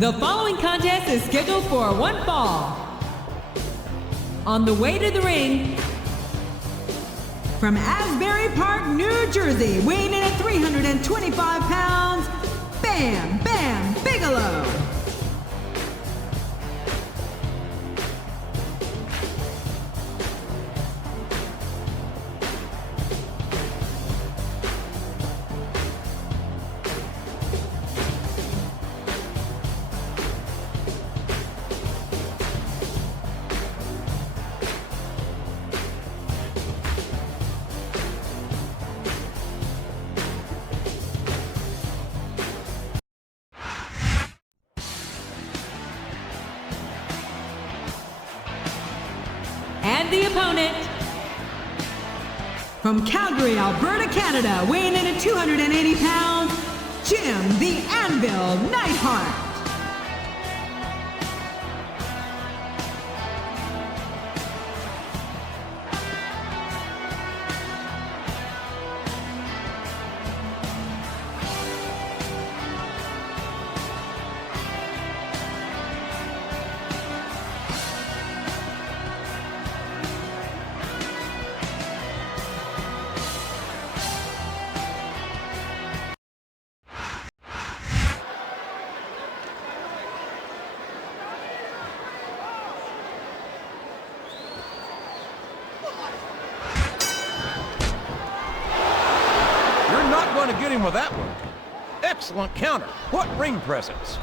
The following contest is scheduled for one fall. On the way to the ring, from Asbury Park, New Jersey, weighing in at 325 pounds, Bam Bam Bigelow. And the opponent, from Calgary, Alberta, Canada, weighing in at 280 pounds, Jim the Anvil Neidhart. Going to get him with that one. Excellent counter. What ring presence.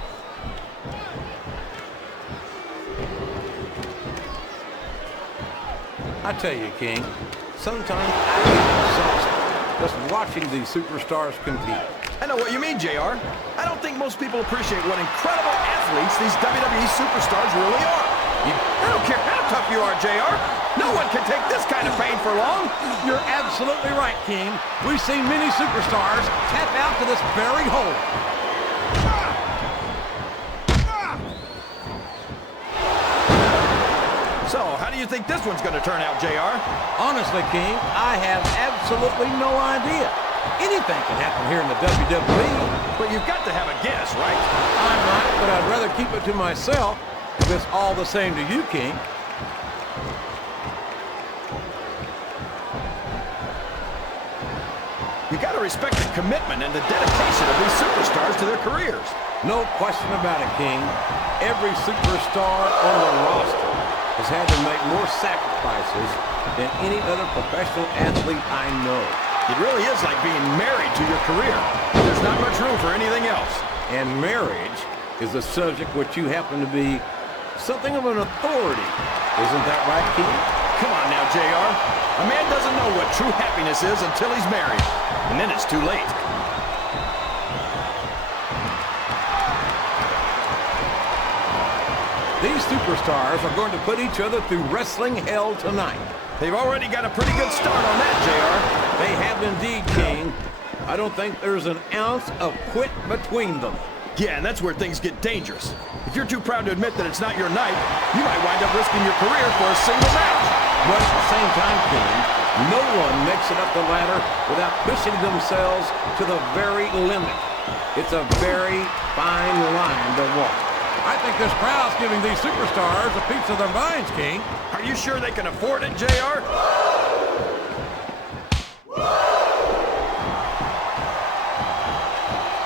I tell you, King, sometimes I get exhausted just watching these superstars compete. I know what you mean, JR. I don't think most people appreciate what incredible athletes these WWE superstars really are. I don't care how tough you are, JR. No one can take this kind of pain for long. You're absolutely right, King. We've seen many superstars tap out to this very hole. So, how do you think this one's going to turn out, JR? Honestly, King, I have absolutely no idea. Anything can happen here in the WWE. But you've got to have a guess, right? I might, but I'd rather keep it to myself if it's all the same to you, King. You got to respect the commitment and the dedication of these superstars to their careers. No question about it, King. Every superstar on the roster has had to make more sacrifices than any other professional athlete I know. It really is like being married to your career. There's not much room for anything else. And marriage is a subject which you happen to be something of an authority. Isn't that right, King? Come on now, JR. A man doesn't know what true happiness is until he's married. And then it's too late. These superstars are going to put each other through wrestling hell tonight. They've already got a pretty good start on that, JR. They have indeed, King. I don't think there's an ounce of quit between them. Yeah, and that's where things get dangerous. If you're too proud to admit that it's not your night, you might wind up risking your career for a single match. But at the same time, King, no one makes it up the ladder without pushing themselves to the very limit. It's a very fine line to walk. I think this crowd's giving these superstars a piece of their minds, King. Are you sure they can afford it, JR?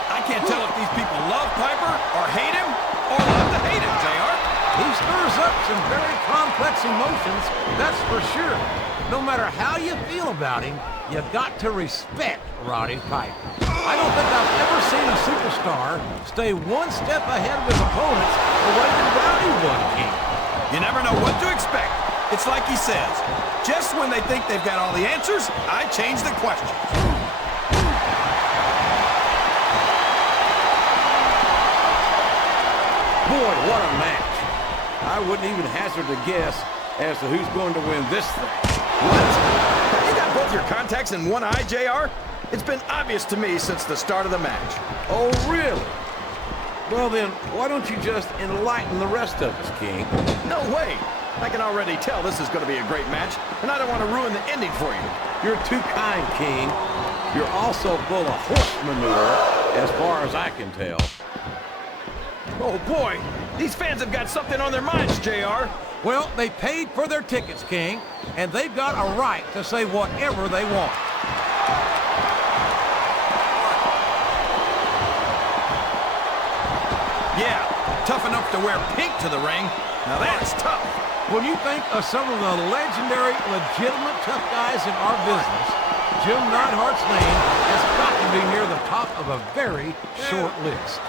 I can't tell if these people love Piper or hate him or love to hate him, JR. He stirs up some very complex emotions, that's for sure. No matter how you feel about him, you've got to respect Roddy Piper. I don't think I've ever seen a superstar stay one step ahead of his opponents the way that Roddy won, King. You never know what to expect. It's like he says, just when they think they've got all the answers, I change the questions. Boy, what a match. I wouldn't even hazard a guess as to who's going to win this thing. What? Have you got both your contacts in one eye, JR? It's been obvious to me since the start of the match. Oh, really? Well then, why don't you just enlighten the rest of us, King? No way. I can already tell this is going to be a great match, and I don't want to ruin the ending for you. You're too kind, King. You're also full of horse manure, as far as I can tell. Oh, boy. These fans have got something on their minds, JR. Well, they paid for their tickets, King, and they've got a right to say whatever they want. Yeah, tough enough to wear pink to the ring. Now that's tough. When you think of some of the legendary, legitimate tough guys in our business, Jim Neidhart's name has got to be near the top of a very short list.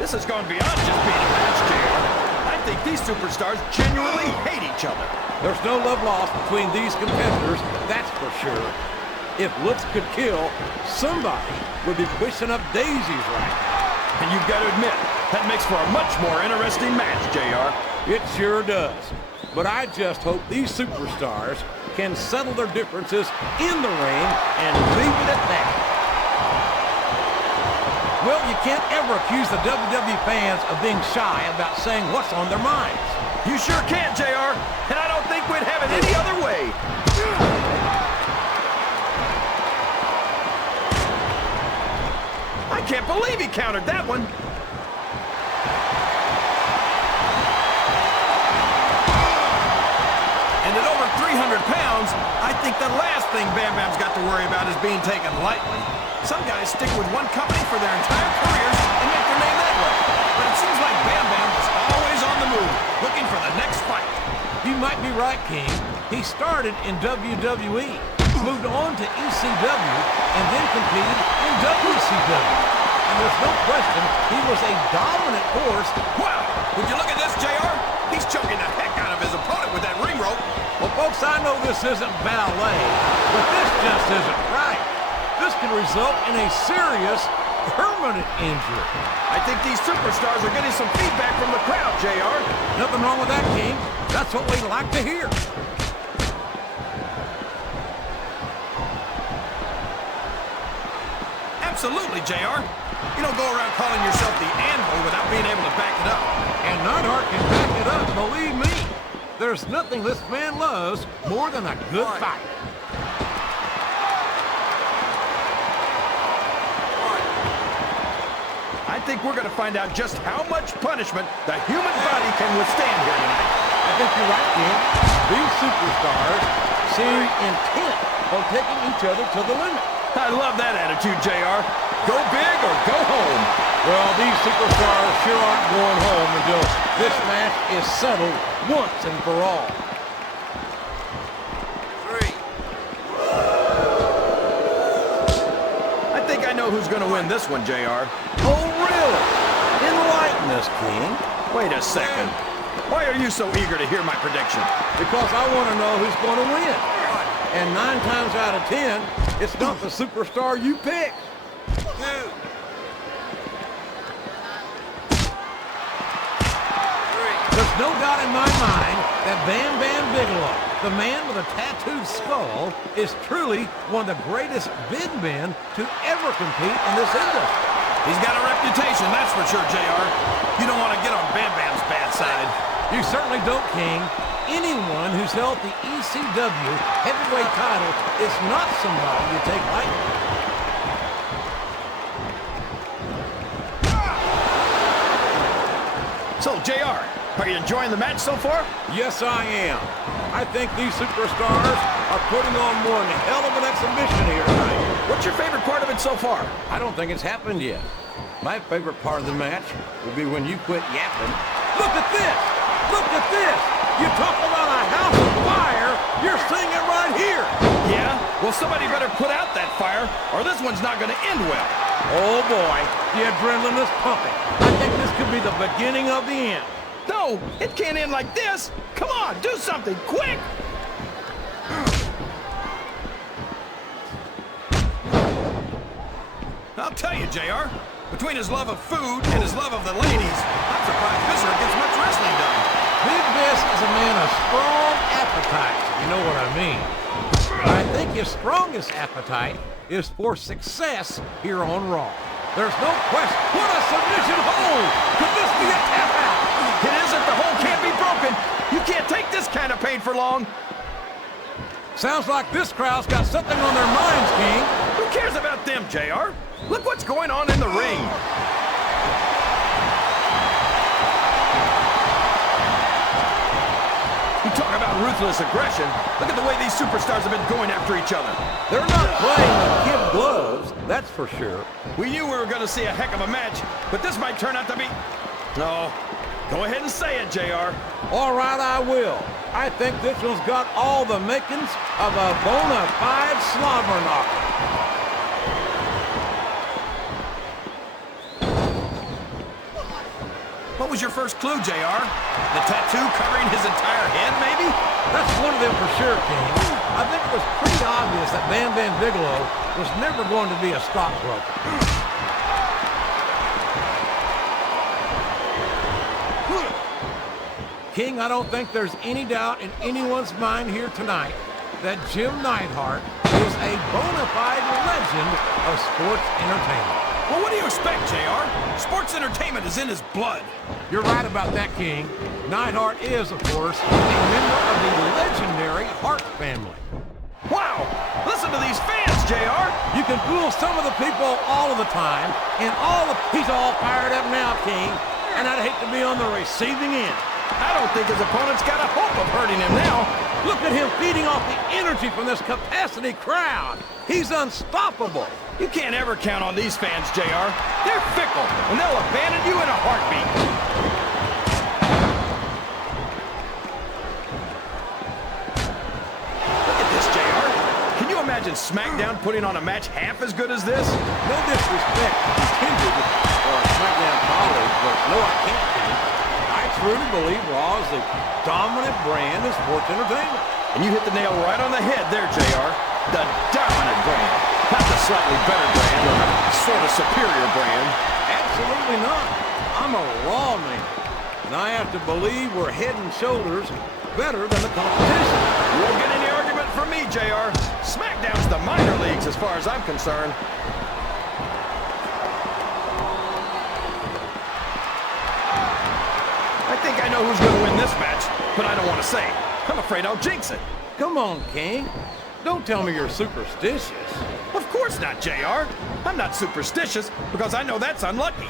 This has gone beyond just being a match, JR. I think these superstars genuinely hate each other. There's no love lost between these competitors, that's for sure. If looks could kill, somebody would be pushing up daisies right now. And you've got to admit, that makes for a much more interesting match, JR. It sure does. But I just hope these superstars can settle their differences in the ring and leave it at that. Well, you can't ever accuse the WWE fans of being shy about saying what's on their minds. You sure can, JR. And I don't think we'd have it any other way. I can't believe he countered that one. And at over 300 pounds, I think the last thing Bam Bam's got to worry about is being taken lightly. Some guys stick with one company for their entire careers and make their name that way. But it seems like Bam Bam was always on the move, looking for the next fight. You might be right, King. He started in WWE, moved on to ECW, and then competed in WCW. And there's no question he was a dominant force. Wow! Would you look at this, JR? He's choking the heck out of his opponent with that ring rope. Well, folks, I know this isn't ballet, but this just isn't right. This can result in a serious, permanent injury. I think these superstars are getting some feedback from the crowd, JR. Nothing wrong with that, King. That's what we like to hear. Absolutely, JR. You don't go around calling yourself the Anvil without being able to back it up. And Neidhart can back it up, believe me. There's nothing this man loves more than a good fight. I think we're going to find out just how much punishment the human body can withstand here tonight. I think you're right, Ken. These superstars seem intent on taking each other to the limit. I love that attitude, JR. Go big or go home. Well, these superstars sure aren't going home until this match is settled once and for all. 3. I think I know who's going to win this one, JR. Oh, really? Enlighten us, King. Wait a second. Why are you so eager to hear my prediction? Because I want to know who's going to win. And 9 times out of 10, it's not the superstar you pick. 2. There's no doubt in my mind that Bam Bam Bigelow, the man with a tattooed skull, is truly one of the greatest big men to ever compete in this industry. He's got a reputation, that's for sure, JR. You don't want to get on Bam Bam's bad side. You certainly don't, King. Anyone who's held the ECW heavyweight title is not somebody you take lightly. So, JR, are you enjoying the match so far? Yes, I am. I think these superstars are putting on one hell of an exhibition here tonight. What's your favorite part of it so far? I don't think it's happened yet. My favorite part of the match will be when you quit yapping. Look at this! Look at this! You talk about a house of fire, you're seeing it right here! Yeah? Well, somebody better put out that fire, or this one's not going to end well. Oh boy, the adrenaline is pumping. I think this could be the beginning of the end. No, it can't end like this. Come on, do something, quick! I'll tell you, JR, between his love of food and his love of the ladies, I'm surprised Visser gets much wrestling done. Big Vis is a man of strong appetite, if you know what I mean. I think his strongest appetite is for success here on Raw. There's no question. What a submission hold! Could this be a tap out? It isn't. The hold can't be broken. You can't take this kind of pain for long. Sounds like this crowd's got something on their minds, King. cares about them, JR? Look what's going on in the ring. You talk about ruthless aggression. Look at the way these superstars have been going after each other. They're not playing with kid gloves, that's for sure. We knew we were going to see a heck of a match, but this might turn out to be... No. Go ahead and say it, JR. All right, I will. I think this one's got all the makings of a bona fide slobber knocker. What was your first clue, JR? The tattoo covering his entire head, maybe? That's one of them for sure, King. I think it was pretty obvious that Bam Bam Bigelow was never going to be a stockbroker. King, I don't think there's any doubt in anyone's mind here tonight that Jim Neidhart is a bona fide legend of sports entertainment. Well, what do you expect, JR? Sports entertainment is in his blood. You're right about that, King. Neidhart is, of course, a member of the legendary Hart family. Wow! Listen to these fans, JR! You can fool some of the people all of the time, and he's all fired up now, King, and I'd hate to be on the receiving end. I don't think his opponent's got a hope of hurting him now. Look at him feeding off the energy from this capacity crowd. He's unstoppable. You can't ever count on these fans, JR. They're fickle, and they'll abandon you in a heartbeat. Look at this, JR. Can you imagine SmackDown putting on a match half as good as this? No disrespect intended for our SmackDown colleagues, but no, I can't, King. I truly believe Raw is the dominant brand of sports entertainment. And you hit the nail right on the head there, JR. The dominant brand. Not the slightly better brand or the sort of superior brand. Absolutely not. I'm a Raw man, and I have to believe we're head and shoulders better than the competition. You won't get any argument from me, JR. SmackDown's the minor leagues as far as I'm concerned. I think I know who's going to win this match, but I don't want to say. I'm afraid I'll jinx it. Come on, King. Don't tell me you're superstitious. Of course not, JR. I'm not superstitious because I know that's unlucky.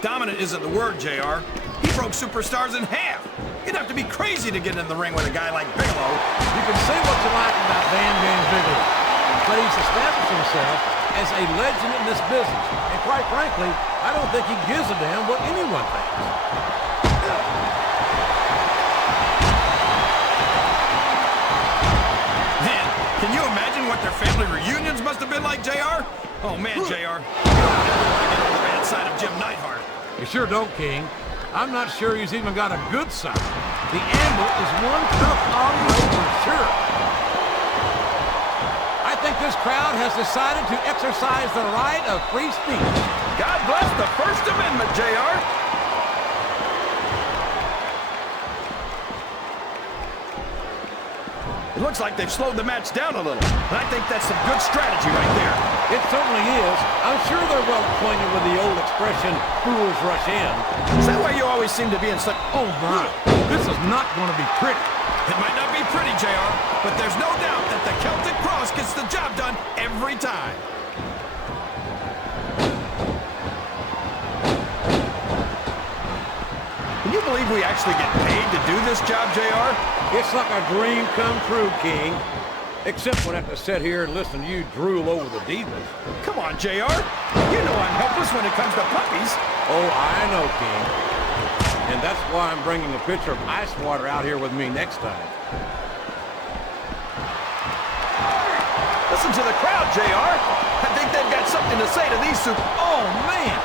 Dominant isn't the word, JR. He broke superstars in half. You'd have to be crazy to get in the ring with a guy like Bigelow. You can say what you like about Bam Bam Bigelow, but he's established himself as a legend in this business. And quite frankly, I don't think he gives a damn what anyone thinks. Man, can you imagine what their family reunions must have been like, JR? Oh man, JR, you don't ever want to get on the bad side of Jim Neidhart. You sure don't, King. I'm not sure he's even got a good side. The Amble is one tough operator for sure. I think this crowd has decided to exercise the right of free speech. God bless the First Amendment, JR. It looks like they've slowed the match down a little. And I think that's some good strategy right there. It certainly is. I'm sure they're well acquainted with the old expression, fools rush in. Is that why you always seem to be in such... Oh my, this is not going to be pretty. It might not be pretty, JR, but there's no doubt that the Celtic Cross gets the job done every time. Can you believe we actually get paid to do this job, JR? It's like a dream come true, King. Except when I have to sit here and listen to you drool over the divas. Come on, JR. You know I'm helpless when it comes to puppies. Oh, I know, King. And that's why I'm bringing a pitcher of ice water out here with me next time. Listen to the crowd, JR. I think they've got something to say to these Oh, man!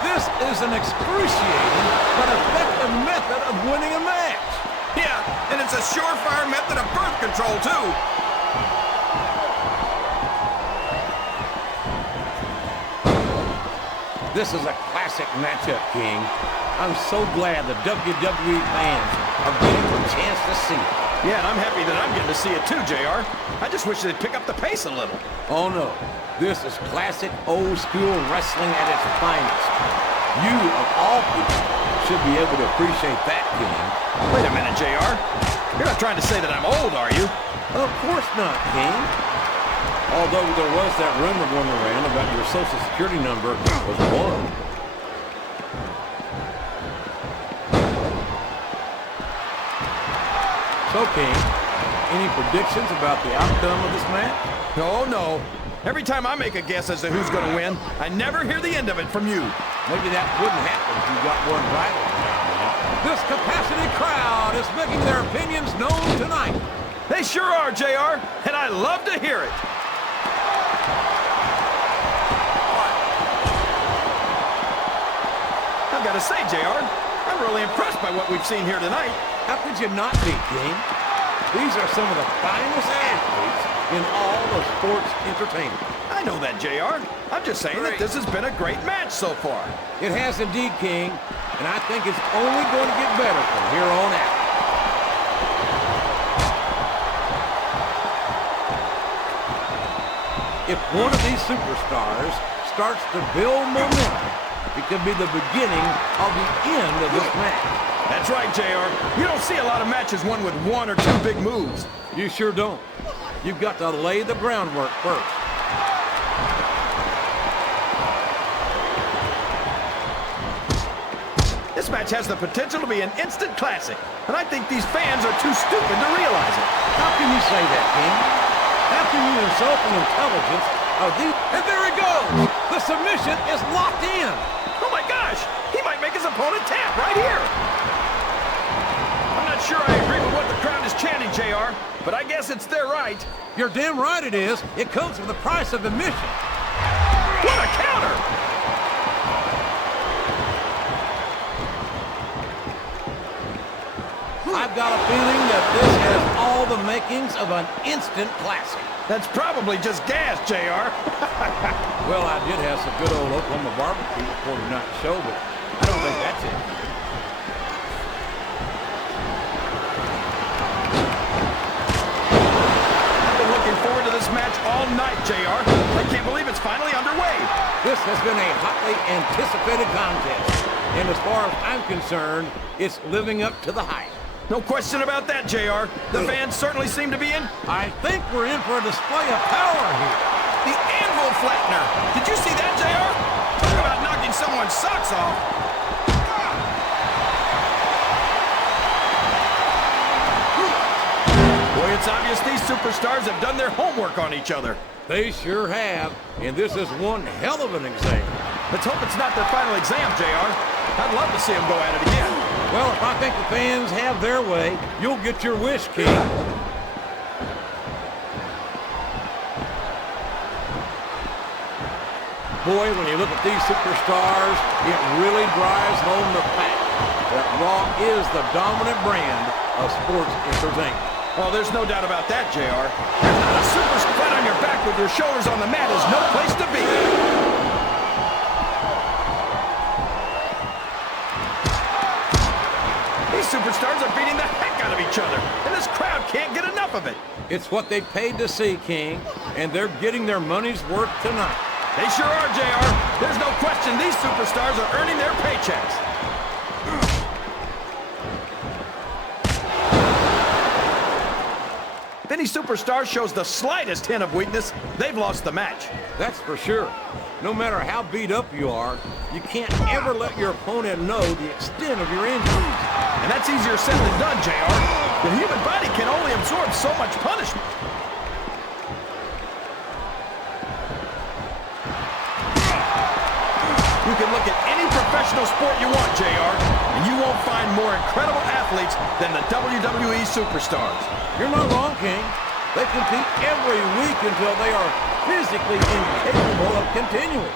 This is an excruciating but effective method of winning a match. Yeah, and it's a surefire method of birth control, too. This is a classic matchup, King. I'm so glad the WWE fans are getting a chance to see it. Yeah, and I'm happy that I'm getting to see it too, JR. I just wish they'd pick up the pace a little. Oh, no. This is classic old-school wrestling at its finest. You, of all people, should be able to appreciate that, King. Wait a minute, JR. You're not trying to say that I'm old, are you? Of course not, King. Although there was that rumor going around about your Social Security number was 1. So, King, any predictions about the outcome of this match? No, no. Every time I make a guess as to who's going to win, I never hear the end of it from you. Maybe that wouldn't happen if you got one right every now and then. This capacity crowd is making their opinions known tonight. They sure are, JR, and I love to hear it. I've got to say, JR, I'm really impressed by what we've seen here tonight. How could you not be, King? These are some of the finest athletes in all of sports entertainment. I know that, JR. I'm just saying that this has been a great match so far. It has indeed, King, and I think it's only going to get better from here on out. If one of these superstars starts to build momentum, it could be the beginning of the end of this match. That's right, JR. You don't see a lot of matches won with 1 or 2 big moves. You sure don't. You've got to lay the groundwork first. This match has the potential to be an instant classic, and I think these fans are too stupid to realize it. How can you say that, King? How can you insult the intelligence of these? And there he goes! The submission is locked in! Oh my gosh! He might make his opponent tap right here! I'm not sure I agree with what the crowd is chanting, JR, but I guess it's their right. You're damn right it is. It comes with the price of admission. What a counter! I've got a feeling that this has all the makings of an instant classic. That's probably just gas, JR. Well, I did have some good old Oklahoma barbecue before tonight's show, but I don't think that's it. I've been looking forward to this match all night, JR. I can't believe it's finally underway. This has been a hotly anticipated contest, and as far as I'm concerned, it's living up to the hype. No question about that, JR. The fans certainly seem to be in. I think we're in for a display of power here. The anvil flattener. Did you see that, JR? Talk about knocking someone's socks off. Boy, it's obvious these superstars have done their homework on each other. They sure have, and this is one hell of an exam. Let's hope it's not their final exam, JR. I'd love to see them go at it again. Well, if I think the fans have their way, you'll get your wish, King. Boy, when you look at these superstars, it really drives home the fact that Raw is the dominant brand of sports entertainment. Oh, there's no doubt about that, JR. A super flat on your back with your shoulders on the mat is no place to be. These superstars are beating the heck out of each other, and this crowd can't get enough of it. It's what they paid to see, King, and they're getting their money's worth tonight. They sure are, JR. There's no question these superstars are earning their paychecks. If any superstar shows the slightest hint of weakness, they've lost the match. That's for sure. No matter how beat up you are, you can't ever let your opponent know the extent of your injuries. And that's easier said than done, JR. The human body can only absorb so much punishment. You can look at any professional sport you want, JR, and you won't find more incredible athletes than the WWE superstars. You're not wrong, King. They compete every week until they are physically incapable of continuing.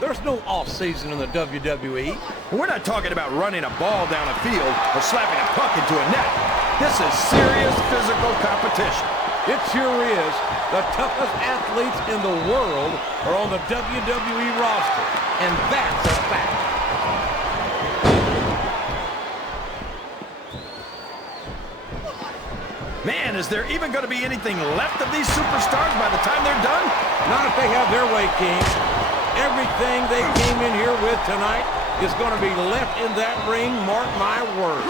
There's no off-season in the WWE. We're not talking about running a ball down a field or slapping a puck into a net. This is serious physical competition. It sure is. The toughest athletes in the world are on the WWE roster, and that's a fact. Man, is there even going to be anything left of these superstars by the time they're done? Not if they have their way, King. Everything they came in here with tonight is going to be left in that ring, mark my words.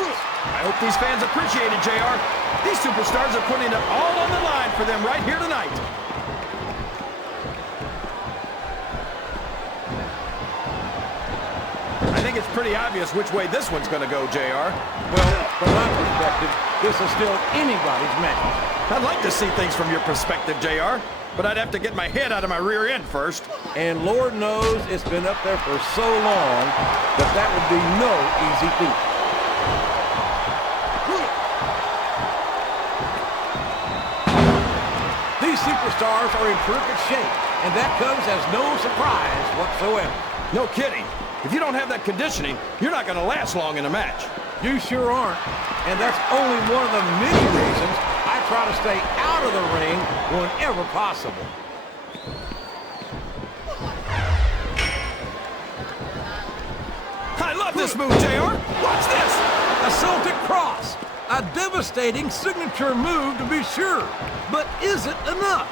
I hope these fans appreciate it, JR. These superstars are putting it all on the line for them right here tonight. I think it's pretty obvious which way this one's going to go, JR. Well, from my perspective, this is still anybody's match. I'd like to see things from your perspective, JR, but I'd have to get my head out of my rear end first. And Lord knows it's been up there for so long that that would be no easy feat. These superstars are in perfect shape, and that comes as no surprise whatsoever. No kidding. If you don't have that conditioning, you're not going to last long in a match. You sure aren't. And that's only one of the many reasons I try to stay out of the ring whenever possible. I love this move, JR. Watch this. A Celtic Cross. A devastating signature move to be sure. But is it enough?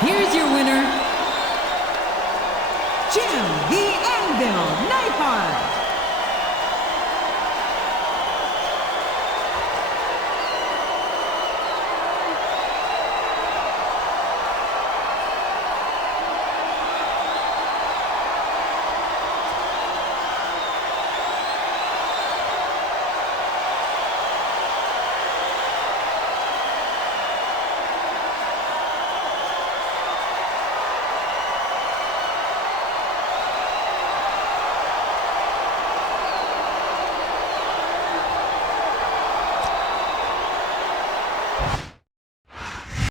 Here's your